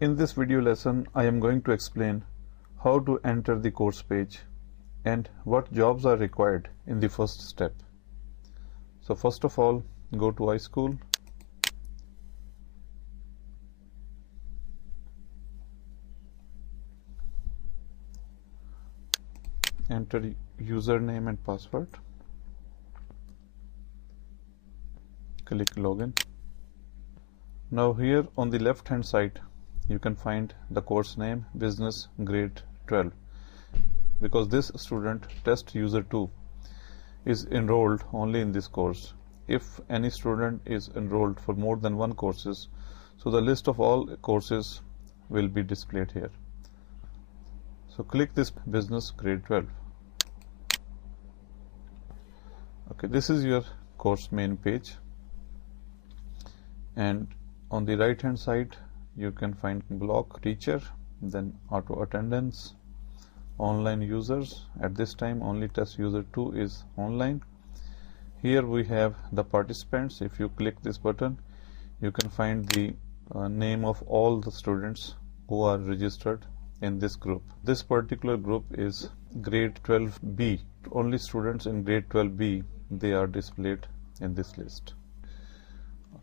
In this video lesson, I am going to explain how to enter the course page and what jobs are required in the first step. So first of all, go to iSchool. Enter username and password. Click login. Now here on the left hand side you can find the course name Business Grade 12, because this student test user 2 is enrolled only in this course. If any student is enrolled for more than one courses, so the list of all courses will be displayed here. So click this Business Grade 12. Okay, this is your course main page, and on the right hand side you can find block teacher, then auto attendance, online users. At this time only test user 2 is online. Here we have the participants. If you click this button, you can find the name of all the students who are registered in this group. This particular group is grade 12B. Only students in grade 12B, they are displayed in this list.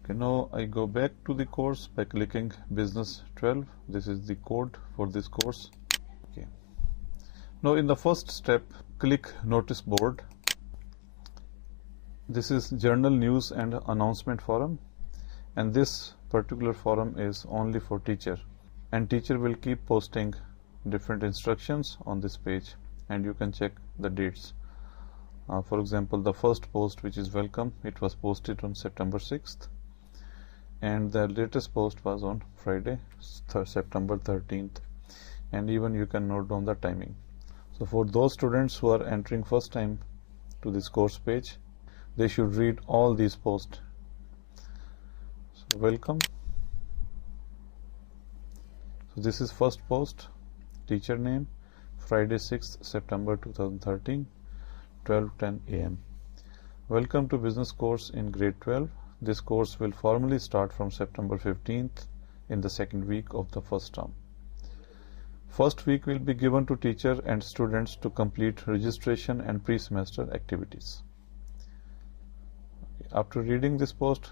Okay, now I go back to the course by clicking Business 12. This is the code for this course. Okay. Now in the first step, click Notice Board. This is Journal News and Announcement Forum, and this particular forum is only for teacher, and teacher will keep posting different instructions on this page, and you can check the dates. For example, the first post, which is welcome, it was posted on September 6th, and the latest post was on Friday, September 13th, and even you can note down the timing. So for those students who are entering first time to this course page, they should read all these posts. So welcome. So this is first post, teacher name, Friday 6th September 2013, 12:10 a.m. Welcome to business course in grade 12. This course will formally start from September 15th in the second week of the first term. First week will be given to teacher and students to complete registration and pre-semester activities. After reading this post,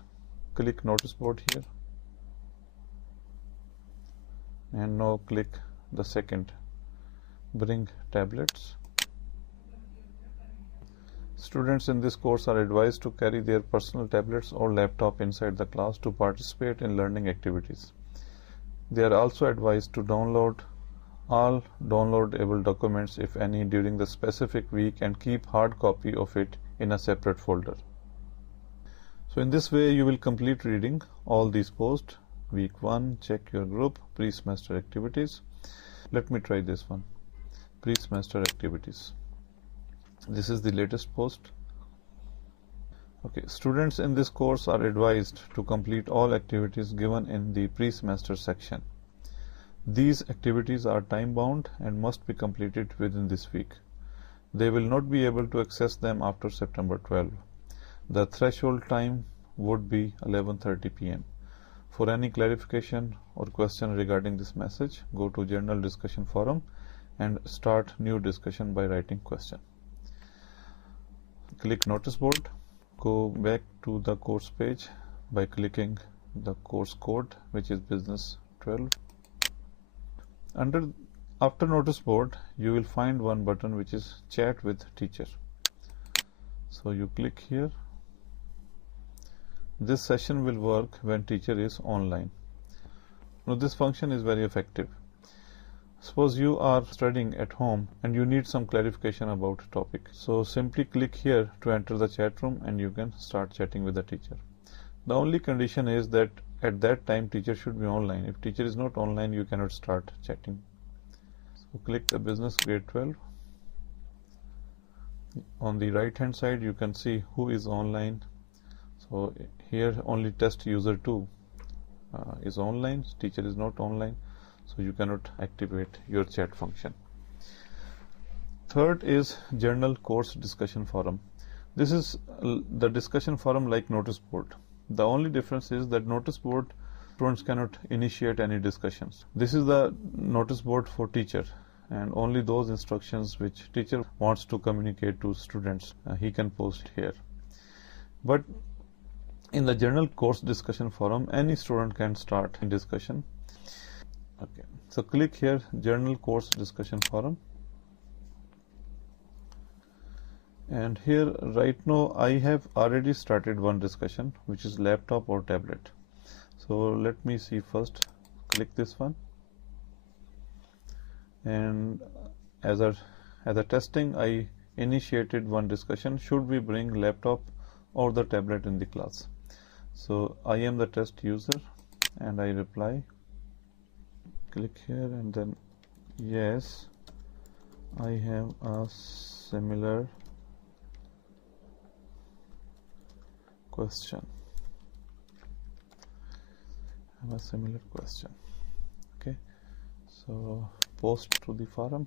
click Notice Board here, and now click the second, Bring Tablets. Students in this course are advised to carry their personal tablets or laptop inside the class to participate in learning activities. They are also advised to download all downloadable documents, if any, during the specific week, and keep hard copy of it in a separate folder. So in this way you will complete reading all these posts. Week 1, check your group, pre-semester activities. Let me try this one, pre-semester activities. This is the latest post. Okay, students in this course are advised to complete all activities given in the pre-semester section. These activities are time bound and must be completed within this week. They will not be able to access them after September 12. The threshold time would be 11:30 p.m. For any clarification or question regarding this message, go to General Discussion Forum and start new discussion by writing question. Click Notice Board. Go back to the course page by clicking the course code, which is Business 12. After Notice Board, you will find one button which is Chat with Teacher. So you click here. This session will work when teacher is online. Now this function is very effective. Suppose you are studying at home and you need some clarification about a topic. So simply click here to enter the chat room and you can start chatting with the teacher. The only condition is that at that time teacher should be online. If teacher is not online, you cannot start chatting. So click the Business Grade 12. On the right hand side you can see who is online. So here only test user 2 is online, teacher is not online, so you cannot activate your chat function. Third is Journal Course Discussion Forum. This is the discussion forum like notice board. The only difference is that notice board Students cannot initiate any discussions. This is the notice board for teacher, and only those instructions which teacher wants to communicate to students he can post here. But in the general course discussion forum, any student can start a discussion. Okay, so click here, general course discussion forum, and here right now I have already started one discussion, which is laptop or tablet. So let me see first. Click this one, and as a testing, I initiated one discussion. Should we bring laptop or the tablet in the class? So I am the test user, and I reply. Click here, and then yes, I have a similar question. Okay, so post to the forum.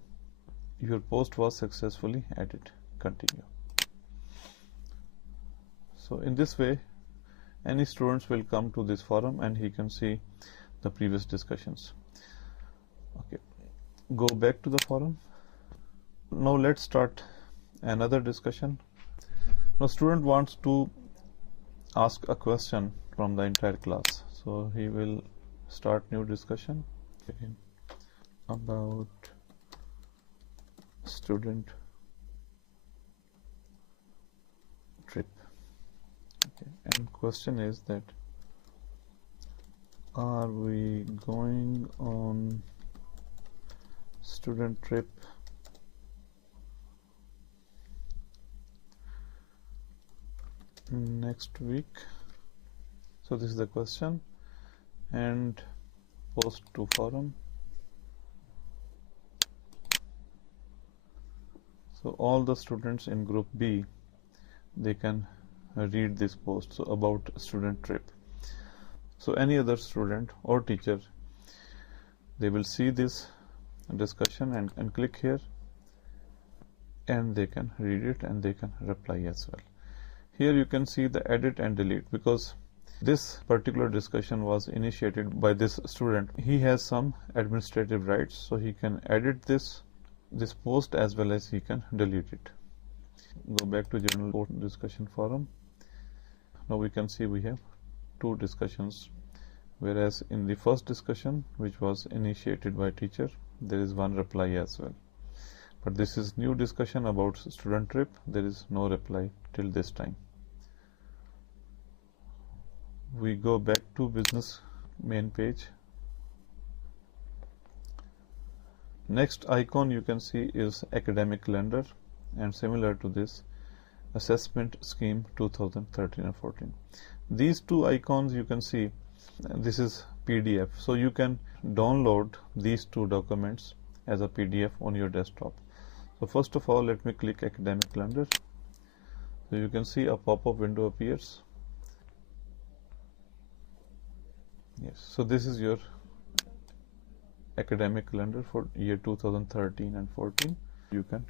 Your post was successfully added. Continue. So in this way, any students will come to this forum and he can see the previous discussions. Okay, go back to the forum. Now let's start another discussion. Now student wants to ask a question from the entire class. So he will start new discussion about student trip. Okay. And question is that, are we going on student trip next week? So this is the question, and post to forum. So all the students in group B, they can read this post, so about student trip. So any other student or teacher, they will see this discussion and click here, and they can read it and they can reply as well. Here you can see the edit and delete, because this particular discussion was initiated by this student. He has some administrative rights, so he can edit this post as well as he can delete it. Go back to general course discussion forum. Now we can see we have two discussions, whereas in the first discussion, which was initiated by teacher, there is one reply as well. But this is new discussion about student trip. There is no reply till this time. We go back to business main page. Next icon you can see is academic calendar, and similar to this, assessment scheme 2013 and 14. These two icons you can see, this is PDF, so you can download these two documents as a PDF on your desktop. So first of all, let me click academic calendar. So you can see a pop-up window appears. Yes, so this is your academic calendar for year 2013 and 14. You can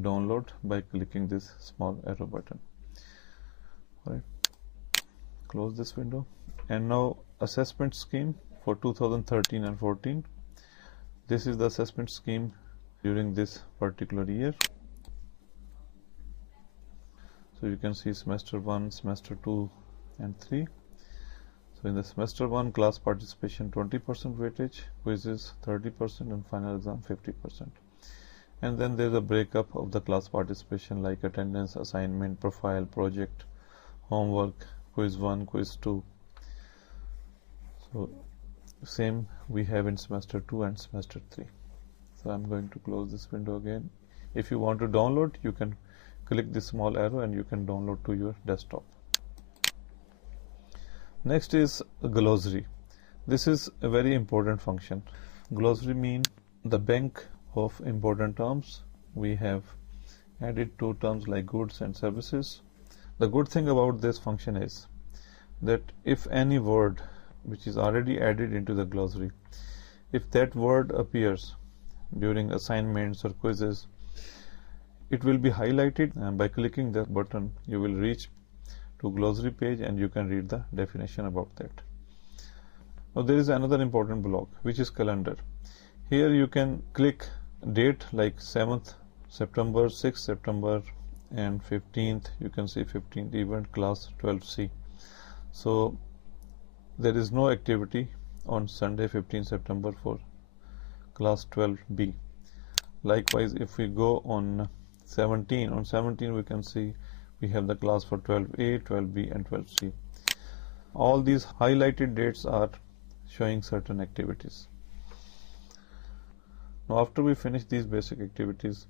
download by clicking this small arrow button. All right, close this window, and now assessment scheme for 2013 and 14. This is the assessment scheme during this particular year. So you can see semester 1, semester 2 and 3. So in the semester 1, class participation 20% weightage, quizzes 30%, and final exam 50%. And then there is a breakup of the class participation like attendance, assignment, profile, project, homework, quiz 1, quiz 2. So same we have in semester 2 and semester 3. So I'm going to close this window again. If you want to download, you can click this small arrow and you can download to your desktop. Next is a glossary. This is a very important function. Glossary means the bank of important terms. We have added two terms like goods and services. The good thing about this function is that if any word which is already added into the glossary, if that word appears during assignments or quizzes, it will be highlighted, and by clicking that button you will reach to glossary page and you can read the definition about that. Now there is another important block, which is calendar. Here you can click date like 7th September, 6th September, and 15th. You can see 15th event class 12C. So there is no activity on Sunday 15 September for class 12B. Likewise, if we go on 17 we can see we have the class for 12A, 12B, and 12C. All these highlighted dates are showing certain activities. Now after we finish these basic activities,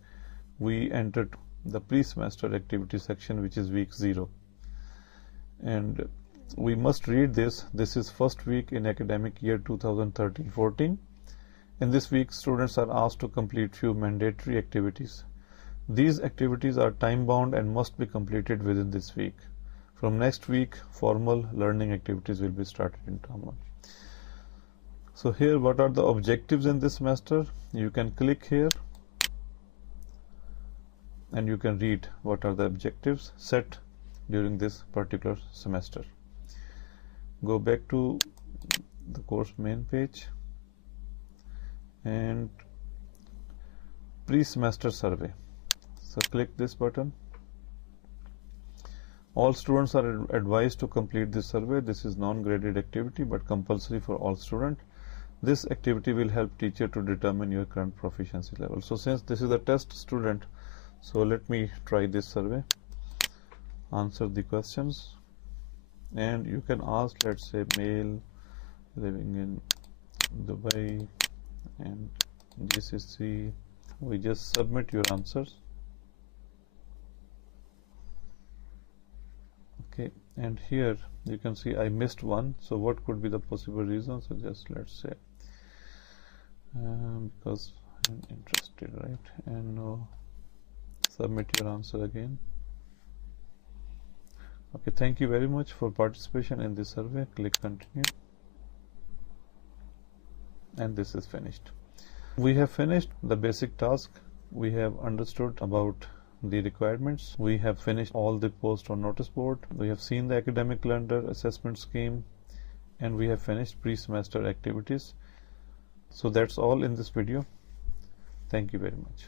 we enter the pre-semester activity section, which is week 0, and we must read this. This is first week in academic year 2013-14. In this week, students are asked to complete few mandatory activities. These activities are time bound and must be completed within this week. From next week, formal learning activities will be started in term 1. So here, what are the objectives in this semester? You can click here and you can read what are the objectives set during this particular semester. Go back to the course main page and pre-semester survey. So click this button. All students are advised to complete this survey. This is non-graded activity but compulsory for all students. This activity will help teacher to determine your current proficiency level. So since this is a test student, so let me try this survey. Answer the questions, and you can ask, let's say, male living in Dubai and GCC. We just submit your answers. Okay, and here you can see I missed one. So what could be the possible reason? So just let's say because I'm interested, right? And submit your answer again. Okay, thank you very much for participation in this survey. Click continue, and this is finished. We have finished the basic task. We have understood about the requirements. We have finished all the posts on notice board. We have seen the academic calendar, assessment scheme, and we have finished pre-semester activities. So that's all in this video. Thank you very much.